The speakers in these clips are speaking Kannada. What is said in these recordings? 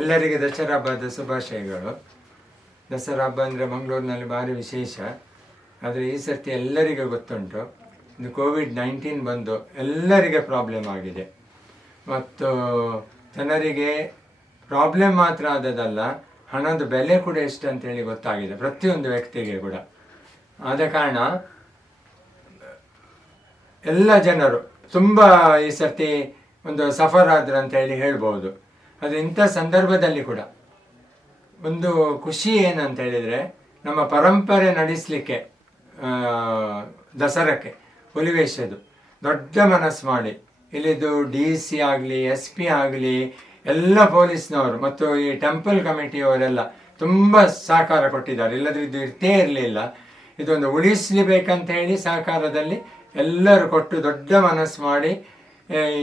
ಎಲ್ಲರಿಗೆ ದಸರಾ ಹಬ್ಬದ ಶುಭಾಶಯಗಳು. ದಸರಾ ಹಬ್ಬ ಅಂದರೆ ಮಂಗಳೂರಿನಲ್ಲಿ ಭಾರಿ ವಿಶೇಷ. ಆದರೆ ಈ ಸರ್ತಿ ಎಲ್ಲರಿಗೂ ಗೊತ್ತುಂಟು, ಇದು ಕೋವಿಡ್-19 ಬಂದು ಎಲ್ಲರಿಗೆ ಪ್ರಾಬ್ಲಮ್ ಆಗಿದೆ. ಮತ್ತು ಜನರಿಗೆ ಪ್ರಾಬ್ಲಮ್ ಮಾತ್ರ ಆದದಲ್ಲ, ಹಣದ ಬೆಲೆ ಕೂಡ ಎಷ್ಟು ಅಂತೇಳಿ ಗೊತ್ತಾಗಿದೆ ಪ್ರತಿಯೊಂದು ವ್ಯಕ್ತಿಗೆ ಕೂಡ. ಆದ ಕಾರಣ ಎಲ್ಲ ಜನರು ತುಂಬ ಈ ಸರ್ತಿ ಒಂದು ಸಫರ್ ಆದ್ರು ಅಂತ ಹೇಳಿ ಹೇಳ್ಬೋದು. ಅದು ಇಂಥ ಸಂದರ್ಭದಲ್ಲಿ ಕೂಡ ಒಂದು ಖುಷಿ ಏನಂತ ಹೇಳಿದರೆ, ನಮ್ಮ ಪರಂಪರೆ ನಡೆಸಲಿಕ್ಕೆ ದಸರಾಕ್ಕೆ ಹುಲಿವೇಷದ್ದು ದೊಡ್ಡ ಮನಸ್ಸು ಮಾಡಿ ಇಲ್ಲಿದ್ದು DC ಆಗಲಿ, SP ಆಗಲಿ, ಎಲ್ಲ ಪೊಲೀಸ್ನವರು ಮತ್ತು ಈ ಟೆಂಪಲ್ ಕಮಿಟಿಯವರೆಲ್ಲ ತುಂಬ ಸಹಕಾರ ಕೊಟ್ಟಿದ್ದಾರೆ. ಇಲ್ಲದ್ರೆ ಇದು ಇರ್ತೇ ಇರಲಿಲ್ಲ. ಇದೊಂದು ಉಳಿಸಲೇಬೇಕಂತ ಹೇಳಿ ಸಹಕಾರದಲ್ಲಿ ಎಲ್ಲರೂ ಕೊಟ್ಟು ದೊಡ್ಡ ಮನಸ್ಸು ಮಾಡಿ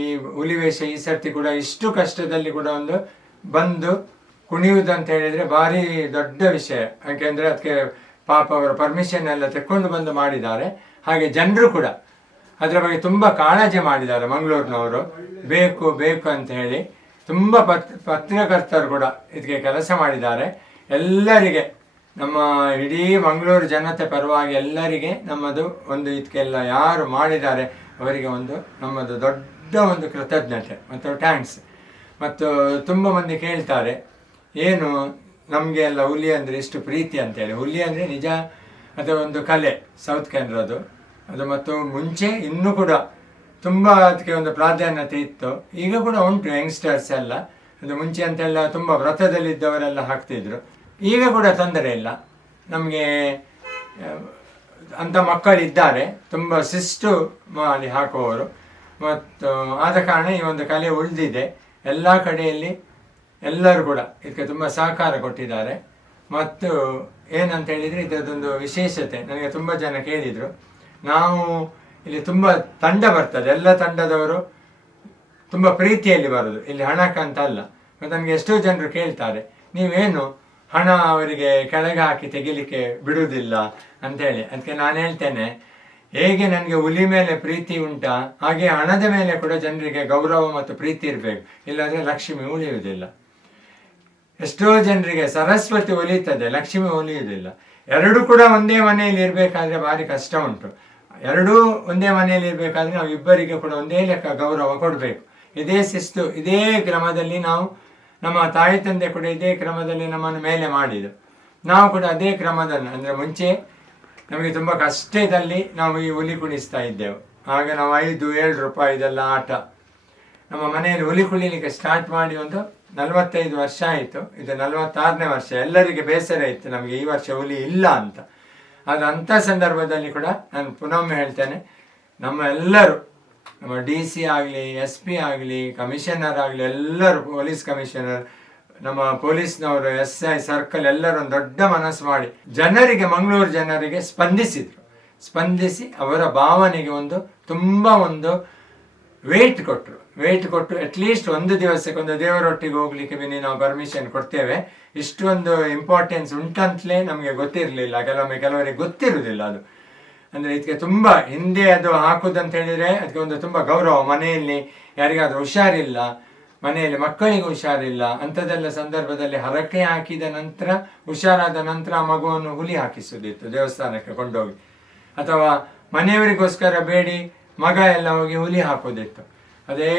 ಈ ಹುಲಿವೇಷ ಈ ಸರ್ತಿ ಕೂಡ ಇಷ್ಟು ಕಷ್ಟದಲ್ಲಿ ಕೂಡ ಒಂದು ಬಂದು ಕುಣಿಯುವುದಂತ ಹೇಳಿದರೆ ಭಾರಿ ದೊಡ್ಡ ವಿಷಯ. ಯಾಕೆಂದರೆ ಅದಕ್ಕೆ ಪಾಪ ಅವರ ಪರ್ಮಿಷನ್ ಎಲ್ಲ ತೆಕ್ಕೊಂಡು ಬಂದು ಮಾಡಿದ್ದಾರೆ. ಹಾಗೆ ಜನರು ಕೂಡ ಅದರ ಬಗ್ಗೆ ತುಂಬ ಕಾಳಜಿ ಮಾಡಿದ್ದಾರೆ. ಮಂಗಳೂರಿನವರು ಬೇಕು ಬೇಕು ಅಂತ ಹೇಳಿ ತುಂಬ ಪತ್ರಕರ್ತರು ಕೂಡ ಇದಕ್ಕೆ ಕೆಲಸ ಮಾಡಿದ್ದಾರೆ. ಎಲ್ಲರಿಗೆ ನಮ್ಮ ಇಡೀ ಮಂಗಳೂರು ಜನತೆ ಪರವಾಗಿ ಎಲ್ಲರಿಗೆ ನಮ್ಮದು ಒಂದು ಇದಕ್ಕೆಲ್ಲ ಯಾರು ಮಾಡಿದ್ದಾರೆ ಅವರಿಗೆ ಒಂದು ನಮ್ಮದು ದೊಡ್ಡ ಒಂದು ಕೃತಜ್ಞತೆ ಮತ್ತು ಥ್ಯಾಂಕ್ಸ್. ಮತ್ತು ತುಂಬ ಮಂದಿ ಕೇಳ್ತಾರೆ, ಏನು ನಮಗೆ ಎಲ್ಲ ಹುಲಿ ಅಂದರೆ ಇಷ್ಟು ಪ್ರೀತಿ ಅಂತೇಳಿ. ಹುಲಿ ಅಂದರೆ ನಿಜ ಅದು ಒಂದು ಕಲೆ, ಸೌತ್ ಕೆನರದು ಅದು. ಮತ್ತು ಮುಂಚೆ ಇನ್ನೂ ಕೂಡ ತುಂಬ ಅದಕ್ಕೆ ಒಂದು ಪ್ರಾಧಾನ್ಯತೆ ಇತ್ತು. ಈಗ ಕೂಡ ಉಂಟು ಯಂಗ್ಸ್ಟರ್ಸ್ ಎಲ್ಲ. ಅದು ಮುಂಚೆ ಅಂತೆಲ್ಲ ತುಂಬ ವ್ರತದಲ್ಲಿದ್ದವರೆಲ್ಲ ಹಾಕ್ತಿದ್ರು. ಈಗ ಕೂಡ ತೊಂದರೆ ಇಲ್ಲ ನಮಗೆ. ಅಂಥ ಮಕ್ಕಳಿದ್ದಾರೆ ತುಂಬ ಶಿಸ್ತು ಮಾಡಿ ಹಾಕುವವರು. ಮತ್ತು ಆದ ಕಾರಣ ಈ ಒಂದು ಕಲೆ ಉಳಿದಿದೆ. ಎಲ್ಲ ಕಡೆಯಲ್ಲಿ ಎಲ್ಲರೂ ಕೂಡ ಇದಕ್ಕೆ ತುಂಬ ಸಹಕಾರ ಕೊಟ್ಟಿದ್ದಾರೆ. ಮತ್ತು ಏನಂತ ಹೇಳಿದರೆ ಇದೊಂದು ವಿಶೇಷತೆ. ನನಗೆ ತುಂಬ ಜನ ಕೇಳಿದರು, ನಾವು ಇಲ್ಲಿ ತುಂಬ ತಂಡ ಬರ್ತದೆ, ಎಲ್ಲ ತಂಡದವರು ತುಂಬ ಪ್ರೀತಿಯಲ್ಲಿ ಬರೋದು, ಇಲ್ಲಿ ಹಣಕ್ಕಂತ ಅಲ್ಲ. ಮತ್ತು ನನಗೆ ಎಷ್ಟೋ ಜನರು ಕೇಳ್ತಾರೆ, ನೀವೇನು ಹಣ ಅವರಿಗೆ ಕೆಳಗೆ ಹಾಕಿ ತೆಗಿಲಿಕ್ಕೆ ಬಿಡುವುದಿಲ್ಲ ಅಂಥೇಳಿ. ಅದಕ್ಕೆ ನಾನು ಹೇಳ್ತೇನೆ, ಹೇಗೆ ನನಗೆ ಹುಲಿ ಮೇಲೆ ಪ್ರೀತಿ ಉಂಟಾ ಹಾಗೆ ಹಣದ ಮೇಲೆ ಕೂಡ ಜನರಿಗೆ ಗೌರವ ಮತ್ತು ಪ್ರೀತಿ ಇರಬೇಕು. ಇಲ್ಲಾಂದರೆ ಲಕ್ಷ್ಮಿ ಉಳಿಯುವುದಿಲ್ಲ. ಎಷ್ಟೋ ಜನರಿಗೆ ಸರಸ್ವತಿ ಒಲಿಯುತ್ತದೆ, ಲಕ್ಷ್ಮಿ ಒಲಿಯುವುದಿಲ್ಲ. ಎರಡೂ ಕೂಡ ಒಂದೇ ಮನೆಯಲ್ಲಿ ಇರಬೇಕಾದ್ರೆ ಭಾರಿ ಕಷ್ಟ ಉಂಟು. ಎರಡೂ ಒಂದೇ ಮನೆಯಲ್ಲಿ ಇರಬೇಕಾದ್ರೆ ನಾವು ಇಬ್ಬರಿಗೆ ಕೂಡ ಒಂದೇ ಲೆಕ್ಕ ಗೌರವ ಕೊಡಬೇಕು. ಇದೇ ಶಿಸ್ತು, ಇದೇ ಕ್ರಮದಲ್ಲಿ ನಾವು ನಮ್ಮ ತಾಯಿ ತಂದೆ ಕೂಡ ಇದೇ ಕ್ರಮದಲ್ಲಿ ನಮ್ಮನ್ನು ಮೇಲೆ ಮಾಡಿದ್ದು. ನಾವು ಕೂಡ ಅದೇ ಕ್ರಮದಲ್ಲಿ, ಅಂದರೆ ಮುಂಚೆ ನಮಗೆ ತುಂಬ ಕಷ್ಟದಲ್ಲಿ ನಾವು ಈ ಹುಲಿ ಕುಣಿಸ್ತಾ ಇದ್ದೆವು. ಆಗ ನಾವು 5-7 ರೂಪಾಯಿದೆಲ್ಲ ಆಟ. ನಮ್ಮ ಮನೆಯಲ್ಲಿ ಹುಲಿ ಕುಣಿಲಿಕ್ಕೆ ಸ್ಟಾರ್ಟ್ ಮಾಡಿ ಒಂದು 45 ವರ್ಷ ಆಯಿತು. ಇದು 46ನೇ ವರ್ಷ. ಎಲ್ಲರಿಗೆ ಬೇಸರ ಇತ್ತು ನಮಗೆ ಈ ವರ್ಷ ಹುಲಿ ಇಲ್ಲ ಅಂತ. ಅದು ಅಂಥ ಸಂದರ್ಭದಲ್ಲಿ ಕೂಡ ನಾನು ಪುನೊಮ್ಮೆ ಹೇಳ್ತೇನೆ, ನಮ್ಮ ಎಲ್ಲರೂ, ನಮ್ಮ DC ಆಗಲಿ, SP ಆಗಲಿ, ಕಮಿಷನರ್ ಆಗಲಿ, ಎಲ್ಲರೂ, ಪೊಲೀಸ್ ಕಮಿಷನರ್, ನಮ್ಮ ಪೊಲೀಸ್ನವರು, SI ಸರ್ಕಲ್, ಎಲ್ಲರೂ ಒಂದು ದೊಡ್ಡ ಮನಸ್ಸು ಮಾಡಿ ಜನರಿಗೆ, ಮಂಗಳೂರು ಜನರಿಗೆ ಸ್ಪಂದಿಸಿ ಅವರ ಭಾವನೆಗೆ ತುಂಬ ಒಂದು ವೇಟ್ ಕೊಟ್ಟರು. ಅಟ್ಲೀಸ್ಟ್ ಒಂದು ದಿವಸಕ್ಕೆ ಒಂದು ದೇವರೊಟ್ಟಿಗೆ ಹೋಗ್ಲಿಕ್ಕೆ ನಾವು ಪರ್ಮಿಷನ್ ಕೊಡ್ತೇವೆ. ಇಷ್ಟೊಂದು ಇಂಪಾರ್ಟೆನ್ಸ್ ಉಂಟಂತಲೇ ನಮಗೆ ಗೊತ್ತಿರಲಿಲ್ಲ. ಕೆಲವರಿಗೆ ಗೊತ್ತಿರುವುದಿಲ್ಲ ಅದು. ಅಂದರೆ ಇದಕ್ಕೆ ತುಂಬ ಹಿಂದೆ ಅದು ಹಾಕುದಂತ ಹೇಳಿದರೆ ಅದಕ್ಕೆ ಒಂದು ತುಂಬ ಗೌರವ. ಮನೆಯಲ್ಲಿ ಯಾರಿಗಾದ್ರೂ ಹುಷಾರಿಲ್ಲ, ಮನೆಯಲ್ಲಿ ಮಕ್ಕಳಿಗೆ ಹುಷಾರಿಲ್ಲ, ಅಂಥದ್ದೆಲ್ಲ ಸಂದರ್ಭದಲ್ಲಿ ಹರಕೆ ಹಾಕಿದ ನಂತರ, ಹುಷಾರಾದ ನಂತರ ಆ ಮಗುವನ್ನು ಹುಲಿ ಹಾಕಿಸೋದಿತ್ತು ದೇವಸ್ಥಾನಕ್ಕೆ ಕೊಂಡೋಗಿ. ಅಥವಾ ಮನೆಯವರಿಗೋಸ್ಕರ ಬೇಡಿ ಮಗ ಎಲ್ಲ ಹೋಗಿ ಹುಲಿ ಹಾಕೋದಿತ್ತು. ಅದೇ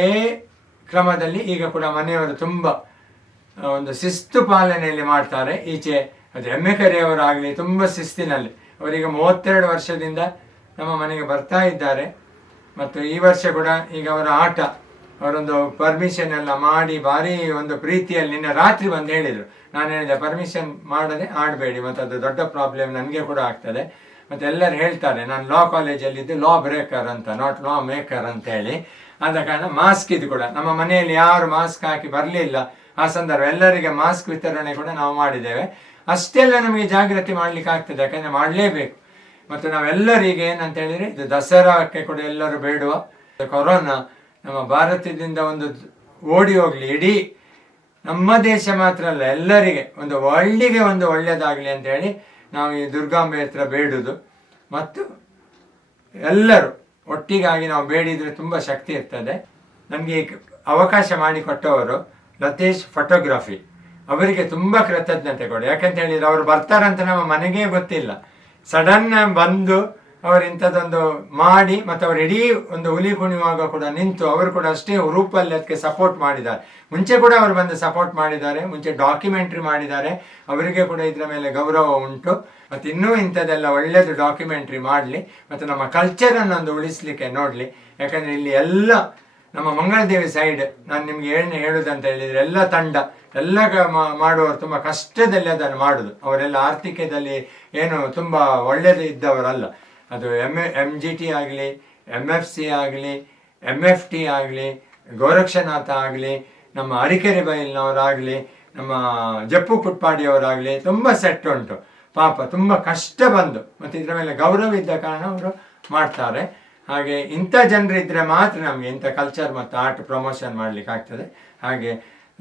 ಕ್ರಮದಲ್ಲಿ ಈಗ ಕೂಡ ಮನೆಯವರು ತುಂಬ ಒಂದು ಶಿಸ್ತು ಪಾಲನೆಯಲ್ಲಿ ಮಾಡ್ತಾರೆ. ಈಚೆ ಅದು ಎಮ್ಮೆಕರೆಯವರಾಗಲಿ ತುಂಬ ಶಿಸ್ತಿನಲ್ಲಿ. ಅವರೀಗ 32 ವರ್ಷದಿಂದ ನಮ್ಮ ಮನೆಗೆ ಬರ್ತಾ ಇದ್ದಾರೆ. ಮತ್ತು ಈ ವರ್ಷ ಕೂಡ ಈಗ ಅವರ ಆಟ, ಅವರೊಂದು ಪರ್ಮಿಷನ್ ಎಲ್ಲ ಮಾಡಿ ಭಾರಿ ಒಂದು ಪ್ರೀತಿಯಲ್ಲಿ ನಿನ್ನೆ ರಾತ್ರಿ ಬಂದು ಹೇಳಿದರು. ನಾನು ಹೇಳಿದೆ, ಪರ್ಮಿಷನ್ ಮಾಡದೆ ಆಡಬೇಡಿ, ಮತ್ತು ಅದು ದೊಡ್ಡ ಪ್ರಾಬ್ಲಮ್ ನನಗೆ ಕೂಡ ಆಗ್ತದೆ. ಮತ್ತು ಎಲ್ಲರೂ ಹೇಳ್ತಾರೆ, ನಾನು ಲಾ ಕಾಲೇಜಲ್ಲಿದ್ದು ಲಾ ಬ್ರೇಕರ್ ಅಂತ, ನಾಟ್ ಲಾ ಮೇಕರ್ ಅಂತ ಹೇಳಿ. ಆದ ಕಾರಣ ಮಾಸ್ಕ್ ಇದು ಕೂಡ ನಮ್ಮ ಮನೆಯಲ್ಲಿ ಯಾರು ಮಾಸ್ಕ್ ಹಾಕಿ ಬರಲಿಲ್ಲ ಆ ಸಂದರ್ಭ ಎಲ್ಲರಿಗೆ ಮಾಸ್ಕ್ ವಿತರಣೆ ಕೂಡ ನಾವು ಮಾಡಿದ್ದೇವೆ. ಅಷ್ಟೆಲ್ಲ ನಮಗೆ ಜಾಗೃತಿ ಮಾಡಲಿಕ್ಕೆ ಆಗ್ತದೆ, ಯಾಕಂದರೆ ಮಾಡಲೇಬೇಕು. ಮತ್ತು ನಾವೆಲ್ಲರಿಗೆ ಏನಂತ ಹೇಳಿದರೆ, ಇದು ದಸರಾಕ್ಕೆ ಕೂಡ ಎಲ್ಲರೂ ಬೇಡುವ, ಕೊರೋನಾ ನಮ್ಮ ಭಾರತದಿಂದ ಒಂದು ಓಡಿ ಹೋಗಲಿ. ಇಡೀ ನಮ್ಮ ದೇಶ ಮಾತ್ರ ಅಲ್ಲ, ಎಲ್ಲರಿಗೆ ಒಂದು ವರ್ಲ್ಡಿಗೆ ಒಂದು ಒಳ್ಳೆಯದಾಗಲಿ ಅಂತ ಹೇಳಿ ನಾವು ಈ ದುರ್ಗಾಂಬೆ ಹತ್ರ ಬೇಡುವುದು. ಮತ್ತು ಎಲ್ಲರೂ ಒಟ್ಟಿಗಾಗಿ ನಾವು ಬೇಡಿದರೆ ತುಂಬ ಶಕ್ತಿ ಇರ್ತದೆ. ನನಗೆ ಅವಕಾಶ ಮಾಡಿಕೊಟ್ಟವರು ಲತೇಶ್ ಫೋಟೋಗ್ರಫಿ, ಅವರಿಗೆ ತುಂಬ ಕೃತಜ್ಞತೆಗಳು. ಯಾಕಂತ ಹೇಳಿದ್ರೆ ಅವರು ಬರ್ತಾರಂತ ನಮ್ಮ ಮನೆಗೇ ಗೊತ್ತಿಲ್ಲ, ಸಡನ್ ಬಂದು ಅವರು ಇಂಥದ್ದೊಂದು ಮಾಡಿ, ಮತ್ತು ಅವರು ಇಡೀ ಒಂದು ಹುಲಿ ಕುಣಿಯುವಾಗ ಕೂಡ ನಿಂತು ಅವರು ಕೂಡ ಅಷ್ಟೇ ರೂಪಲ್ಲಿ ಅದಕ್ಕೆ ಸಪೋರ್ಟ್ ಮಾಡಿದ್ದಾರೆ. ಮುಂಚೆ ಕೂಡ ಅವರು ಬಂದು ಸಪೋರ್ಟ್ ಮಾಡಿದ್ದಾರೆ, ಮುಂಚೆ ಡಾಕ್ಯುಮೆಂಟ್ರಿ ಮಾಡಿದ್ದಾರೆ, ಅವರಿಗೆ ಕೂಡ ಇದರ ಮೇಲೆ ಗೌರವ ಉಂಟು. ಮತ್ತು ಇನ್ನೂ ಇಂಥದ್ದೆಲ್ಲ ಒಳ್ಳೆಯದು ಡಾಕ್ಯುಮೆಂಟ್ರಿ ಮಾಡಲಿ, ಮತ್ತು ನಮ್ಮ ಕಲ್ಚರನ್ನು ಒಂದು ಉಳಿಸ್ಲಿಕ್ಕೆ ನೋಡಲಿ. ಯಾಕಂದರೆ ಇಲ್ಲಿ ಎಲ್ಲ ನಮ್ಮ ಮಂಗಳದೇವಿ ಸೈಡ್ ನಾನು ನಿಮ್ಗೆ ಏನು ಹೇಳುದಂತ ಹೇಳಿದರೆ, ಎಲ್ಲ ತಂಡ ಎಲ್ಲ ಮಾಡುವವರು ತುಂಬ ಕಷ್ಟದಲ್ಲಿ ಅದನ್ನು ಮಾಡೋದು. ಅವರೆಲ್ಲ ಆರ್ಥಿಕದಲ್ಲಿ ಏನು ತುಂಬ ಒಳ್ಳೆಯದು ಇದ್ದವರಲ್ಲ. ಅದು MGT ಆಗಲಿ, MFC ಆಗಲಿ, MFT ಆಗಲಿ, ಗೋರಕ್ಷನಾಥ ಆಗಲಿ, ನಮ್ಮ ಅರಿಕೆರೆ ಬೈಲ್ನವರಾಗಲಿ, ನಮ್ಮ ಜಪ್ಪು ಕುಟ್ಪಾಡಿಯವರಾಗಲಿ ತುಂಬ ಸೆಟ್ ಉಂಟು. ಪಾಪ ತುಂಬ ಕಷ್ಟ ಬಂದು, ಮತ್ತು ಇದರ ಮೇಲೆ ಗೌರವ ಇದ್ದ ಕಾರಣ ಅವರು ಮಾಡ್ತಾರೆ. ಹಾಗೆ ಇಂಥ ಜನರಿದ್ದರೆ ಮಾತ್ರ ನಮಗೆ ಇಂಥ ಕಲ್ಚರ್ ಮತ್ತು ಆರ್ಟ್ ಪ್ರಮೋಷನ್ ಮಾಡಲಿಕ್ಕೆ ಆಗ್ತದೆ. ಹಾಗೆ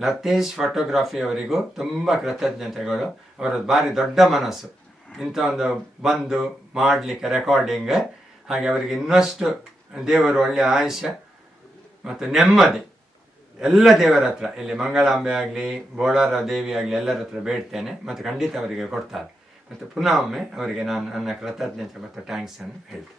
ಲತೀಶ್ ಫೋಟೋಗ್ರಫಿ ಅವರಿಗೂ ತುಂಬ ಕೃತಜ್ಞತೆಗಳು. ಅವರದ್ದು ಭಾರಿ ದೊಡ್ಡ ಮನಸ್ಸು, ಇಂಥ ಒಂದು ಬಂದು ಮಾಡಲಿಕ್ಕೆ ರೆಕಾರ್ಡಿಂಗ್. ಹಾಗೆ ಅವರಿಗೆ ಇನ್ನಷ್ಟು ದೇವರು ಒಳ್ಳೆಯ ಆಯುಷ್ಯ ಮತ್ತು ನೆಮ್ಮದಿ ಎಲ್ಲ ದೇವರ ಹತ್ರ, ಇಲ್ಲಿ ಮಂಗಳಾಂಬೆ ಆಗಲಿ, ಬೋಳಾರ ದೇವಿ ಆಗಲಿ, ಎಲ್ಲರ ಹತ್ರ ಬೇಡ್ತೇನೆ, ಮತ್ತು ಖಂಡಿತ ಅವರಿಗೆ ಕೊಡ್ತಾರೆ. ಮತ್ತು ಪುನಃ ಒಮ್ಮೆ ಅವರಿಗೆ ನಾನು ನನ್ನ ಕೃತಜ್ಞತೆ ಮತ್ತು ಥ್ಯಾಂಕ್ಸನ್ನು ಹೇಳ್ತೇನೆ.